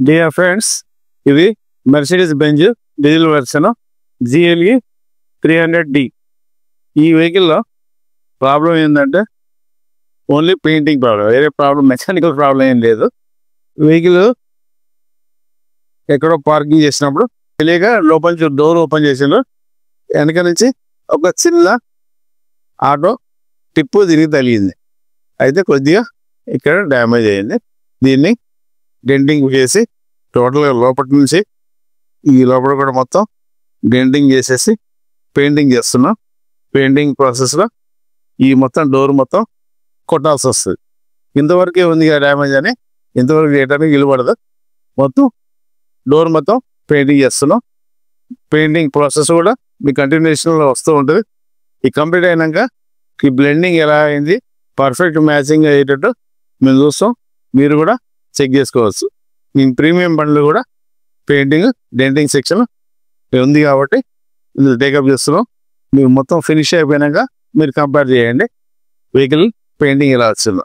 Dear friends, ఇది Mercedes Benz diesel version GLE 300D. ఈ వెహికల్లో ప్రాబ్లం ఏంటంటే ఓన్లీ పెయింటింగ్ ప్రాబ్లం, వేరే ప్రాబ్లం మెకానికల్ ప్రాబ్లం ఏం లేదు. వెహికల్ ఎక్కడో పార్కింగ్ చేసినప్పుడు తెలియక లోపల నుంచి డోర్ ఓపెన్ చేసిండ్రు, వెనక నుంచి ఒక చిన్న ఆటో టిప్పు తిరిగి తగిలింది. అయితే కొద్దిగా ఇక్కడ డ్యామేజ్ అయ్యింది. దీన్ని డెంటింగ్ చేసి టోటల్గా లోపల నుంచి ఈ లోపల కూడా మొత్తం డెంటింగ్ చేసేసి పెయింటింగ్ చేస్తున్నాం. పెయింటింగ్ ప్రాసెస్లో ఈ మొత్తం డోర్ మొత్తం కొట్టాల్సి వస్తుంది. ఇంతవరకే ఉంది డ్యామేజ్ అని, ఇంతవరకు చేయడానికి ఇలుపడదు. మొత్తం డోర్ మొత్తం పెయింటింగ్ చేస్తున్నాం. పెయింటింగ్ ప్రాసెస్ కూడా మీ కంటిన్యూషన్లో వస్తూ ఉంటుంది. ఈ కంప్లీట్ అయినాక ఈ బ్లెండింగ్ ఎలా అయింది, పర్ఫెక్ట్ మ్యాచింగ్ అయ్యేటట్టు మేము చూస్తాం. మీరు కూడా చెక్ చేసుకోవచ్చు. మీ ప్రీమియం బండ్లు కూడా పెయింటింగ్ డెంటింగ్ సెక్షన్ ఉంది కాబట్టి ఇందులో టేకప్ చేస్తున్నాం. మీరు మొత్తం ఫినిష్ అయిపోయినాక మీరు కంపేర్ చేయండి వెహికల్ పెయింటింగ్ ఎలా వచ్చిందో.